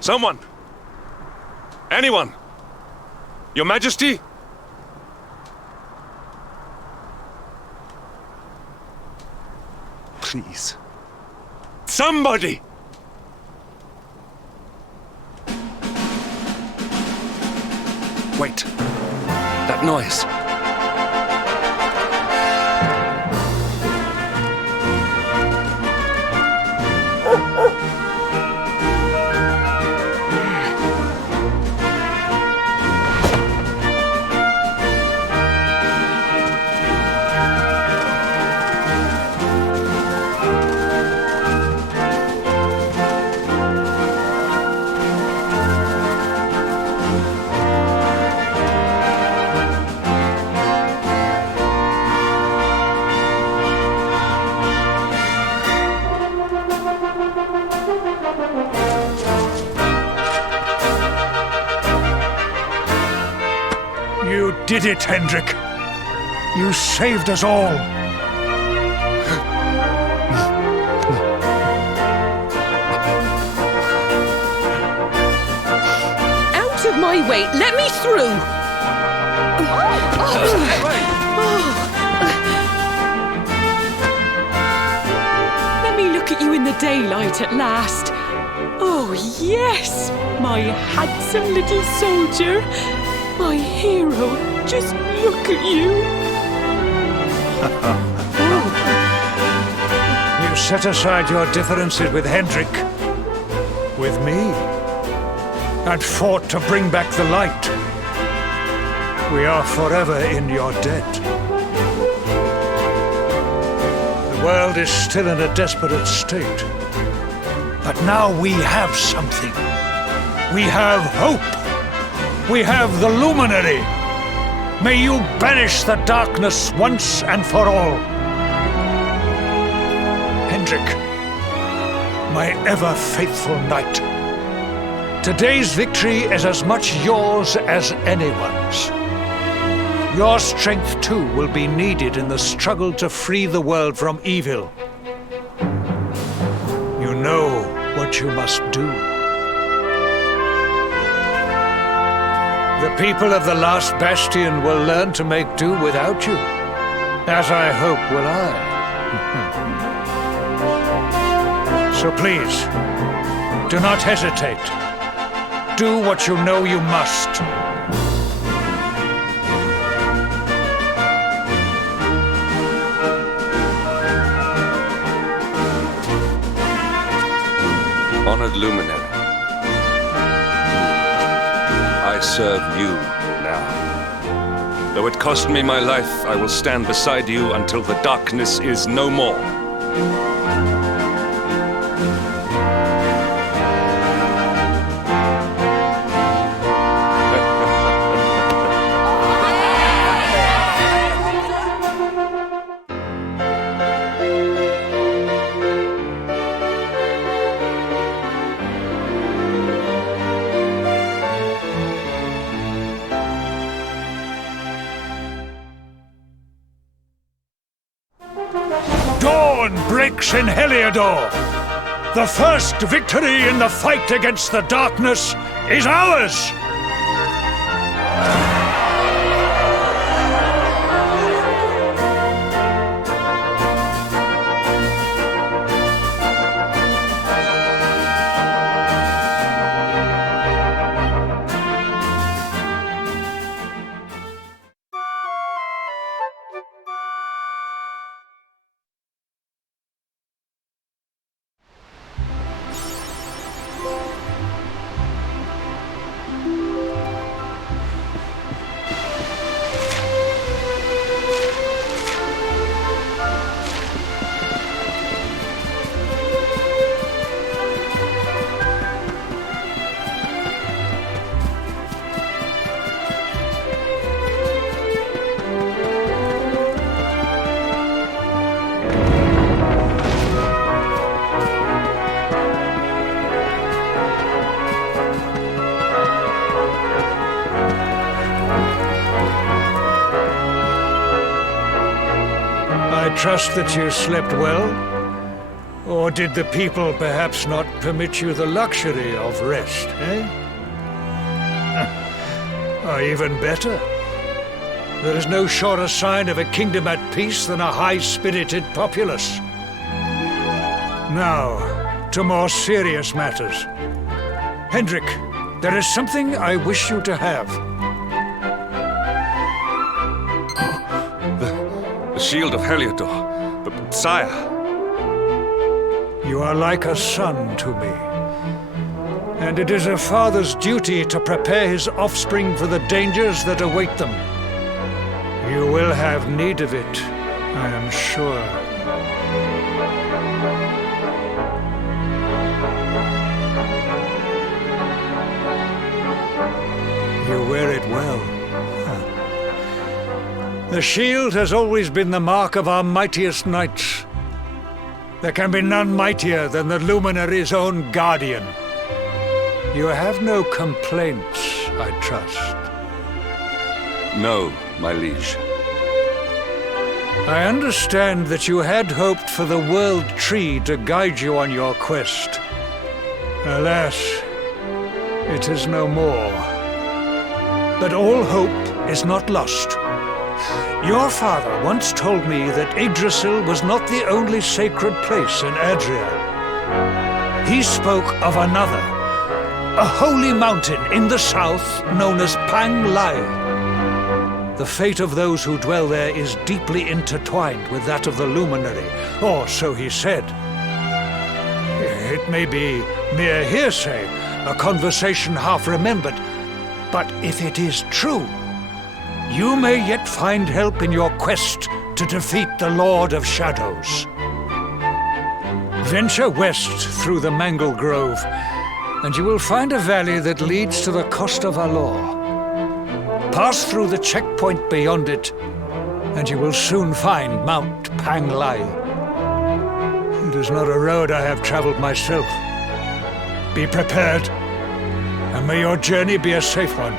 Someone! Anyone! Your Majesty? Please. Somebody! Wait. That noise. You did it, Hendrik. You saved us all. Out of my way! Let me through! Let me look at you in the daylight at last. Oh, yes! My handsome little soldier. My hero. Just look at you. You set aside your differences with Hendrik, with me, and fought to bring back the light. We are forever in your debt. The world is still in a desperate state. But now we have something. We have hope. We have the luminary. May you banish the darkness once and for all. Hendrik, my ever-faithful knight. Today's victory is as much yours as anyone's. Your strength, too, will be needed in the struggle to free the world from evil. You know what you must do. The people of the last bastion will learn to make do without you, as I hope will I. So please, do not hesitate. Do what you know you must. Honored luminary, I serve you now. Though it cost me my life, I will stand beside you until the darkness is no more. Dawn breaks in Heliodor. The first victory in the fight against the darkness is ours! trust that you slept well? Or did the people perhaps not permit you the luxury of rest, eh? Or even better, there is no surer sign of a kingdom at peace than a high-spirited populace. Now, to more serious matters. Hendrik, there is something I wish you to have. The shield of Heliodor. But, sire. You are like a son to me. And it is a father's duty to prepare his offspring for the dangers that await them. You will have need of it, I am sure. You wear it well. The shield has always been the mark of our mightiest knights. There can be none mightier than the luminary's own guardian. You have no complaints, I trust. No, my liege. I understand that you had hoped for the World Tree to guide you on your quest. Alas, it is no more. But all hope is not lost. Your father once told me that Yggdrasil was not the only sacred place in Erdrea. He spoke of another, a holy mountain in the south known as Panglai. The fate of those who dwell there is deeply intertwined with that of the luminary, or so he said. It may be mere hearsay, a conversation half remembered, but if it is true, you may yet find help in your quest to defeat the Lord of Shadows. Venture west through the Mangle Grove, and you will find a valley that leads to the coast of Alor. Pass through the checkpoint beyond it, and you will soon find Mount Panglai. It is not a road I have traveled myself. Be prepared, and may your journey be a safe one.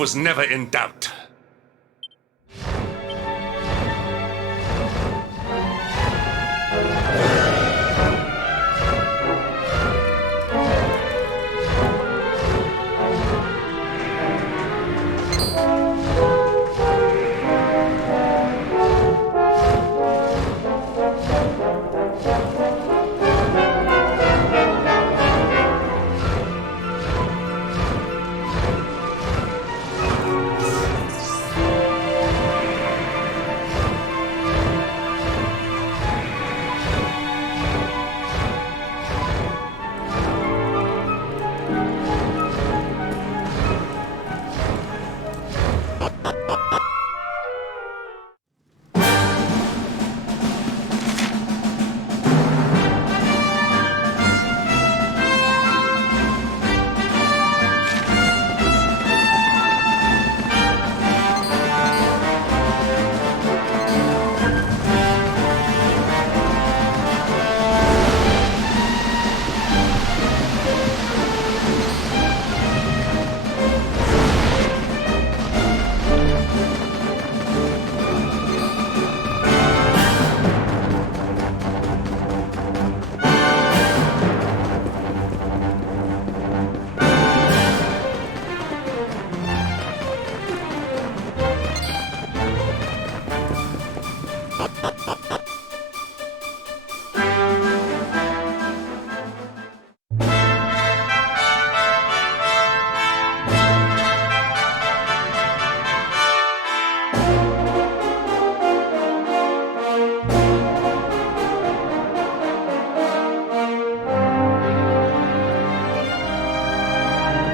Was never in doubt.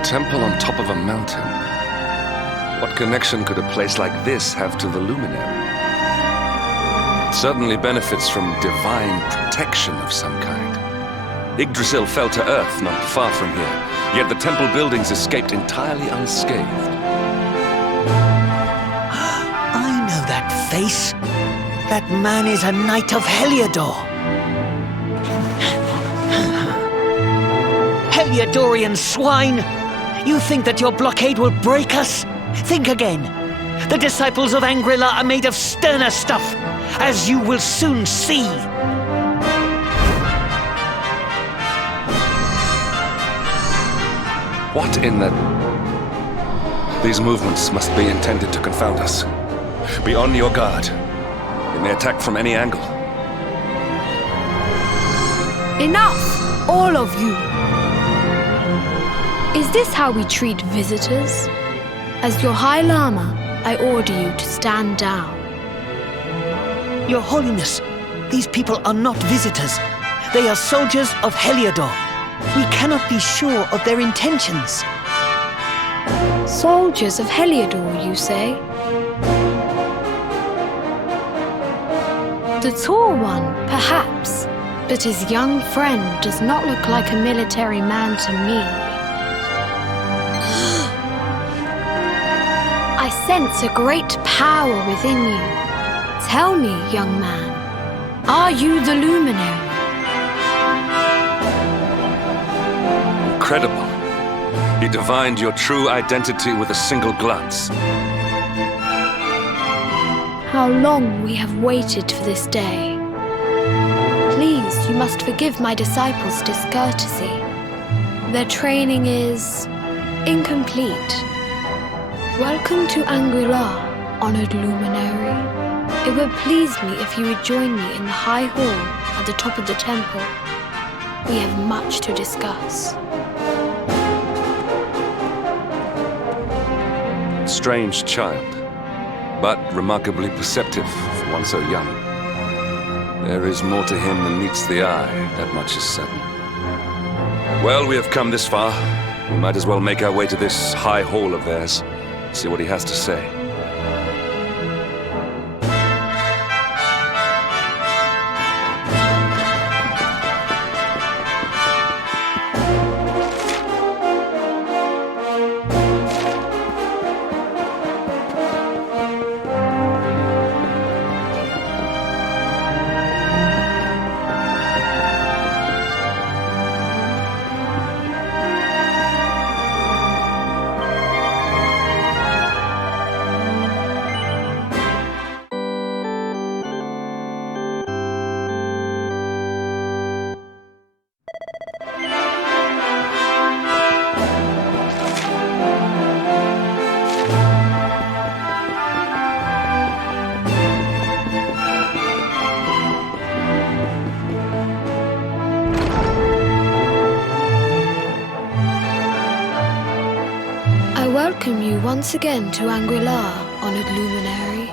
Temple on top of a mountain. What connection could a place like this have to the luminary? It certainly benefits from divine protection of some kind. Yggdrasil fell to earth not far from here, yet the temple buildings escaped entirely unscathed. I know that face. That man is a knight of Heliodor. Heliodorian swine! You think that your blockade will break us? Think again. The disciples of Angrila are made of sterner stuff, as you will soon see. What in the... These movements must be intended to confound us. Be on your guard. They may attack from any angle. Enough, all of you. Is this how we treat visitors? As your High Lama, I order you to stand down. Your Holiness, these people are not visitors. They are soldiers of Heliodor. We cannot be sure of their intentions. Soldiers of Heliodor, you say? The tall one, perhaps, but his young friend does not look like a military man to me. I sense a great power within you. Tell me, young man, are you the luminary? Incredible. He divined your true identity with a single glance. How long we have waited for this day. Please, you must forgive my disciples' discourtesy. Their training is incomplete. Welcome to Angrila, honored luminary. It would please me if you would join me in the high hall at the top of the temple. We have much to discuss. Strange child, but remarkably perceptive for one so young. There is more to him than meets the eye, that much is certain. Well, we have come this far. We might as well make our way to this high hall of theirs, see what he has to say. Welcome you once again to Anguilla, honored luminary.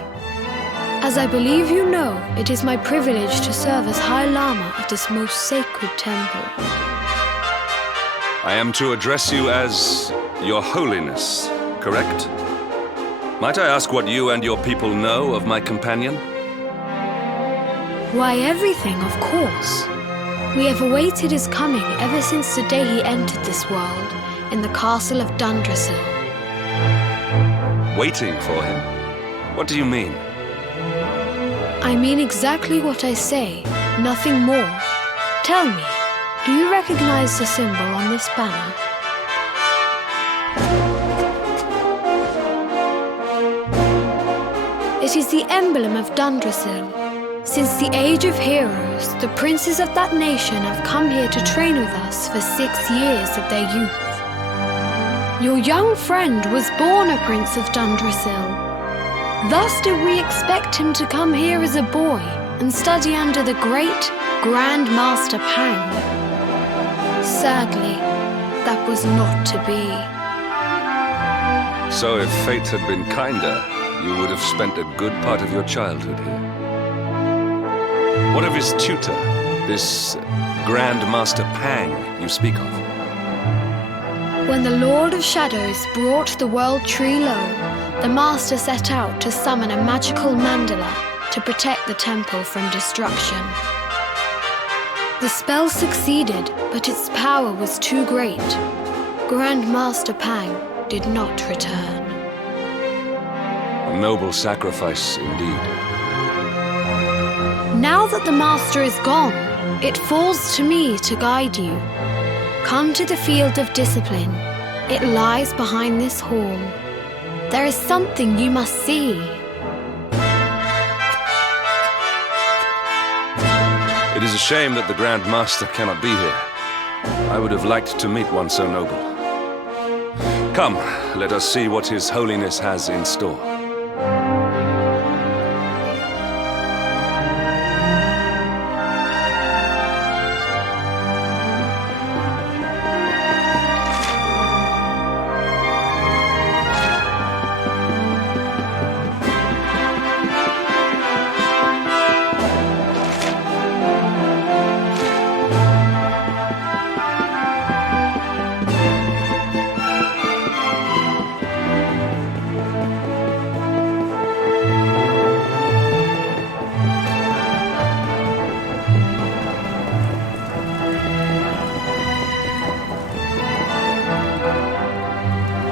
As I believe you know, it is my privilege to serve as High Lama of this most sacred temple. I am to address you as Your Holiness, correct? Might I ask what you and your people know of my companion? Why, everything, of course. We have awaited his coming ever since the day he entered this world in the castle of Dundrasil. Waiting for him? What do you mean? I mean exactly what I say, nothing more. Tell me, do you recognize the symbol on this banner? It is the emblem of Dundrasil. Since the age of heroes, the princes of that nation have come here to train with us for 6 years of their youth. Your young friend was born a prince of Dundrasil. Thus did we expect him to come here as a boy and study under the great Grand Master Pang. Sadly, that was not to be. So if fate had been kinder, you would have spent a good part of your childhood here. What of his tutor, this Grand Master Pang you speak of? When the Lord of Shadows brought the world tree low, the Master set out to summon a magical mandala to protect the temple from destruction. The spell succeeded, but its power was too great. Grand Master Pang did not return. A noble sacrifice indeed. Now that the Master is gone, it falls to me to guide you. Come to the field of discipline. It lies behind this hall. There is something you must see. It is a shame that the Grand Master cannot be here. I would have liked to meet one so noble. Come, let us see what His Holiness has in store.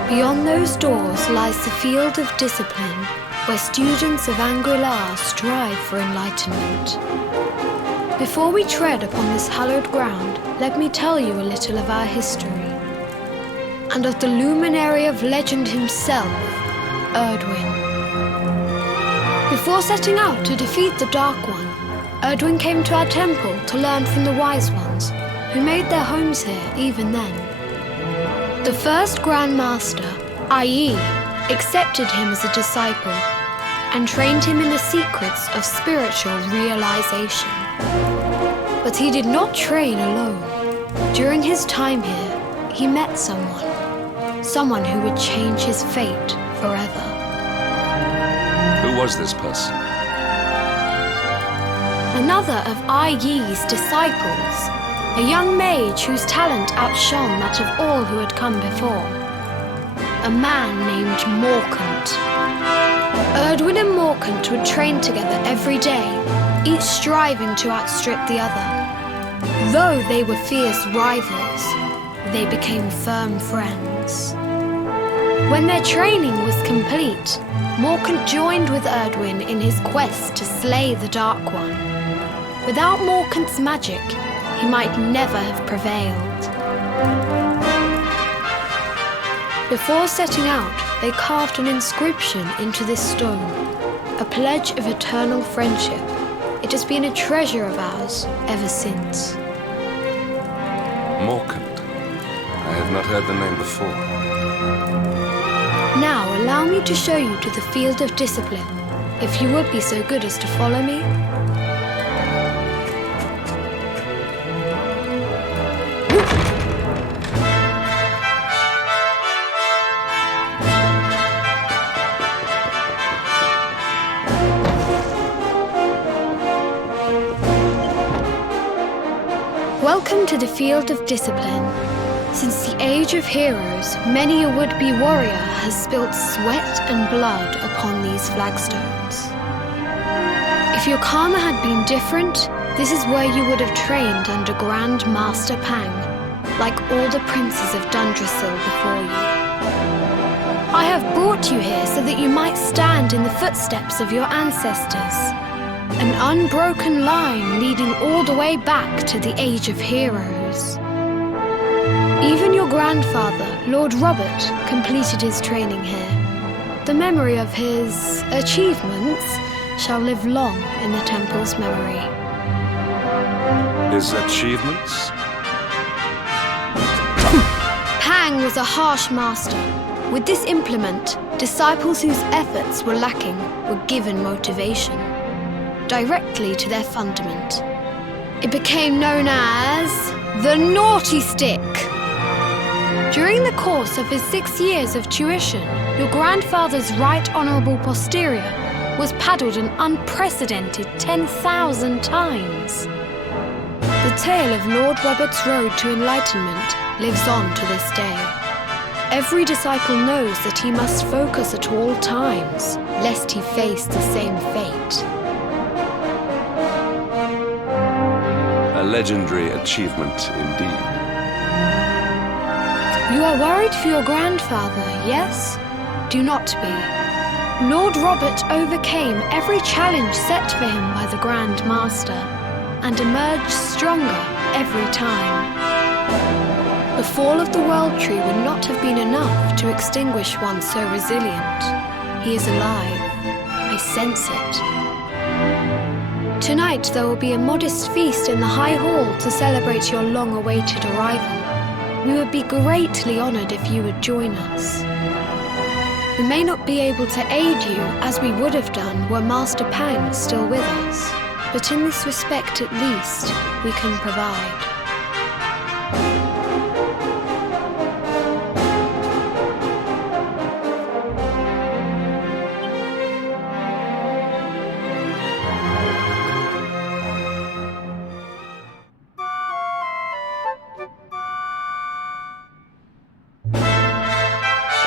Beyond those doors lies the field of discipline, where students of Anguilla strive for enlightenment. Before we tread upon this hallowed ground, let me tell you a little of our history, and of the luminary of legend himself, Erdwin. Before setting out to defeat the Dark One, Erdwin came to our temple to learn from the Wise Ones, who made their homes here even then. The first Grand Master, IE, accepted him as a disciple and trained him in the secrets of spiritual realization. But he did not train alone. During his time here, he met someone who would change his fate forever. Who was this person? Another of Agly's disciples, a young mage whose talent outshone that of all who had come before. A man named Morkant. Erdwin and Morkant would train together every day, each striving to outstrip the other. Though they were fierce rivals, they became firm friends. When their training was complete, Morkant joined with Erdwin in his quest to slay the Dark One. Without Morkant's magic, he might never have prevailed. Before setting out, they carved an inscription into this stone, a pledge of eternal friendship. It has been a treasure of ours ever since. Morkant. I have not heard the name before. Now allow me to show you to the field of discipline, if you would be so good as to follow me. Welcome to the field of discipline. Since the age of heroes, many a would-be warrior has spilt sweat and blood upon these flagstones. If your karma had been different, this is where you would have trained under Grand Master Pang, like all the princes of Dundrasil before you. I have brought you here so that you might stand in the footsteps of your ancestors. An unbroken line leading all the way back to the Age of Heroes. Even your grandfather, Lord Robert, completed his training here. The memory of his achievements shall live long in the temple's memory. His achievements? Pang was a harsh master. With this implement, disciples whose efforts were lacking were given motivation, directly to their fundament. It became known as the Naughty Stick. During the course of his 6 years of tuition, your grandfather's right honourable posterior was paddled an unprecedented 10,000 times. The tale of Lord Robert's road to enlightenment lives on to this day. Every disciple knows that he must focus at all times, lest he face the same fate. A legendary achievement indeed. You are worried for your grandfather, yes? Do not be. Lord Robert overcame every challenge set for him by the Grand Master, and emerged stronger every time. The fall of the World Tree would not have been enough to extinguish one so resilient. He is alive. I sense it. Tonight there will be a modest feast in the High Hall to celebrate your long-awaited arrival. We would be greatly honoured if you would join us. We may not be able to aid you as we would have done were Master Pang still with us, but in this respect at least, we can provide.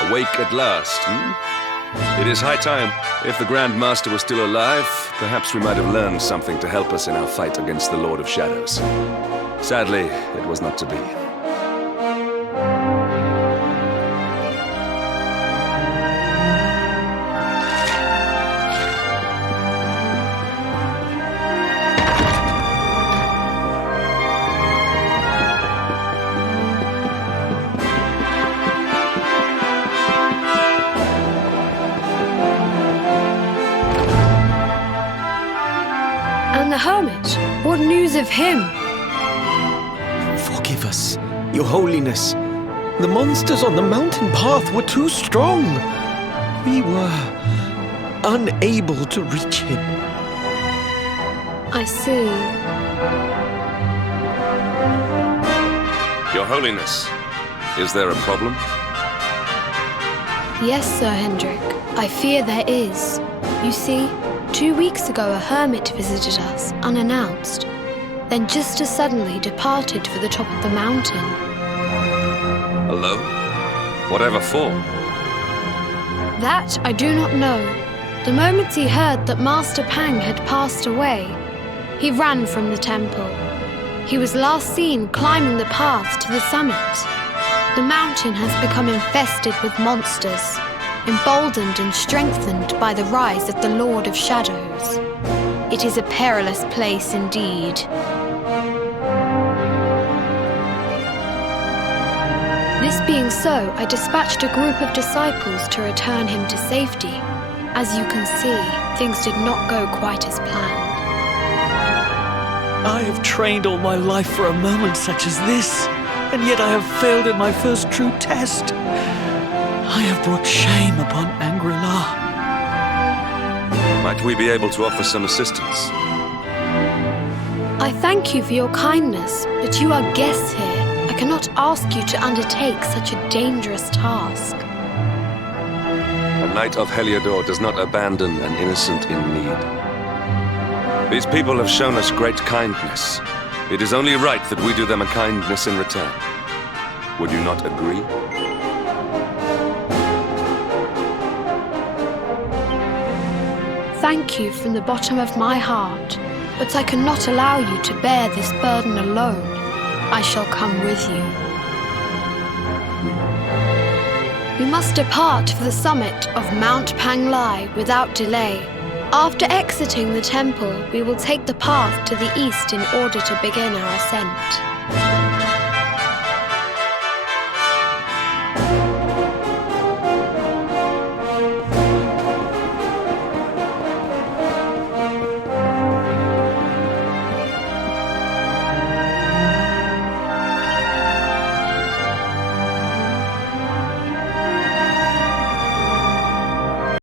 Awake at last, It is high time. If the Grand Master was still alive, perhaps we might have learned something to help us in our fight against the Lord of Shadows. Sadly, it was not to be. And the hermit? What news of him? Forgive us, Your Holiness. The monsters on the mountain path were too strong. We were unable to reach him. I see. Your Holiness, is there a problem? Yes, Sir Hendrik. I fear there is. You see, 2 weeks ago, a hermit visited us, unannounced, then just as suddenly departed for the top of the mountain. Alone? Whatever for? That I do not know. The moment he heard that Master Pang had passed away, he ran from the temple. He was last seen climbing the path to the summit. The mountain has become infested with monsters, emboldened and strengthened by the rise of the Lord of Shadows. It is a perilous place indeed. This being so, I dispatched a group of disciples to return him to safety. As you can see, things did not go quite as planned. I have trained all my life for a moment such as this, and yet I have failed in my first true test. I have brought shame upon Angri-La. Might we be able to offer some assistance? I thank you for your kindness, but you are guests here. I cannot ask you to undertake such a dangerous task. A knight of Heliodor does not abandon an innocent in need. These people have shown us great kindness. It is only right that we do them a kindness in return. Would you not agree? Thank you from the bottom of my heart, but I cannot allow you to bear this burden alone. I shall come with you. We must depart for the summit of Mount Panglai without delay. After exiting the temple, we will take the path to the east in order to begin our ascent.